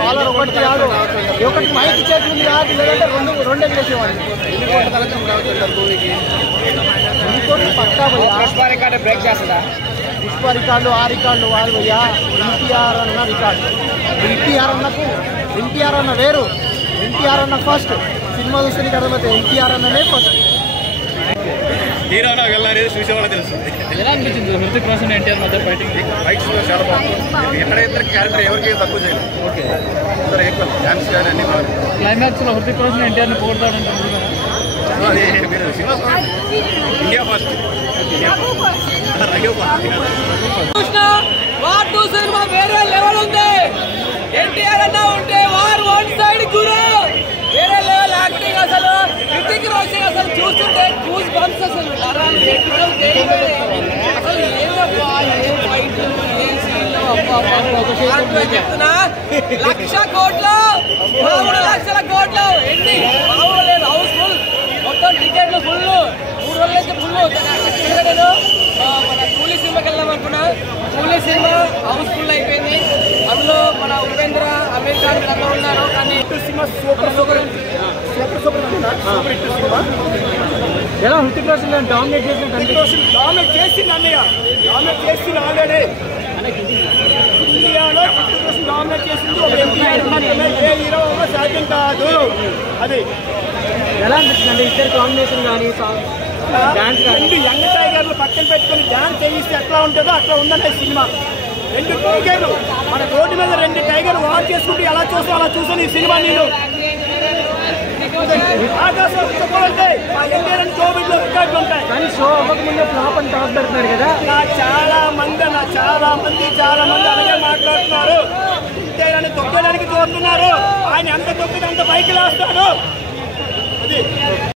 Caller ఒకటి కాదు, ఒకటి మైక్ చేసింది కాదు, లేదంటే రెండు ఎగిరేసేవాడిని. పక్కా పుష్ప రికార్డు బ్రేక్ చేస్తుందా? పుష్ప రికార్డు ఆ రికార్డు వాళ్ళు భయ్యా. ఎన్టీఆర్ అన్న రికార్డు, ఎన్టీఆర్ అన్న వేరు, ఎన్టీఆర్ అన్న ఫస్ట్. సినిమా చూస్తే నీకు అర్థమవుతుంది, ఎన్టీఆర్ అన్ననే ఫస్ట్. హీరోనా వెళ్ళాలి చూసేవాళ్ళ తెలుసు. ఎలా అనిపించింది హృతిక్ రోషన్ ఎన్టీఆర్ మధ్య ఫైటింగ్? ఫైట్స్ చాలా బాగుంది. ఎక్కడ ఇద్దరు క్యారెక్టర్ ఎవరికి తక్కువ చేయలేదు. ఓకే, అందరూ ఈక్వల్. డాన్స్ కానీ అన్ని బాగుంది. క్లైమాక్స్ లో హృతిక్ రోషన్ ఎన్టీఆర్ని పోగొడతాడంటే అది మీరు cinema India first. War 2 cinema వేరే లెవెల్ ఉంది. ఎన్టీఆర్ అన్న ఉంటే వార్ 1 సైడ్ గురు వేరే లెవెల్ యాక్టింగ్. అసలు హృతిక్ రోషన్ అసలు చూస్తుంటే గూస్ బంప్స్. అసలు అసలు ఏమబ్బా, ఏం ఫైట్, ఏం సీన్. చెప్తున్నా 1,00,000 కోట్లు, 3 లక్షల కోట్లు. ఎన్ని మామూలు లేదు, హౌస్ ఫుల్. మొత్తం టికెట్లు ఫుల్, 3 రోజుల నుంచి ఫుల్. నేను మన కూలీ సినిమాకి వెళ్దాం అనుకున్నా. కూలీ సినిమా హౌస్ ఫుల్ అయిపోయింది. అందులో మన ఉపేంద్ర, అమీర్ ఖాన్ అందరూ ఉన్నారు. కానీ cinema super super hit cinema. ఎలా హృతిక్ రోషన్ డామినేట్ చేసిన డామినేట్ చేసింది అన్నయ్య, డామినేట్ చేసింది ఆల్రెడీ. ఇండియాలో హృతిక్ రోషన్ డామినేట్ చేసింది ఒక ఎన్టీఆర్ మాత్రమే, ఏ హీరో సాధ్యం కాదు. అది ఎలా అనిపిస్తుంది అంటే ఇద్దరు కాంబినేషన్ కానీ రెండు యంగ్ టైగర్లు పక్కన పెట్టుకుని డాన్స్ చేయిస్తే ఎట్లా ఉంటుందో అట్లా ఉందనే సినిమా. 2 టైగర్లు మన రోడ్డు మీద 2 టైగర్లు వాచ్ చేసుకుంటూ ఎలా చూస్తావు అలా చూసాను ఈ సినిమా. నేను ఆకాశం చెప్పాలంటే మా ఎన్టీఆర్ కోవిడ్లో రికార్డులు ఉంటాయి. కానీ షో అవ్వకముందే ఫ్లాప్ అని టాక్ పెడుతున్నారు కదా. చాలా మంది అలాగే మాట్లాడుతున్నారు. ఎన్టీఆర్ తొక్కడానికి చూస్తున్నారు. ఆయన ఎంత తొక్కితే అంత బైక్ వేస్తాడు. అది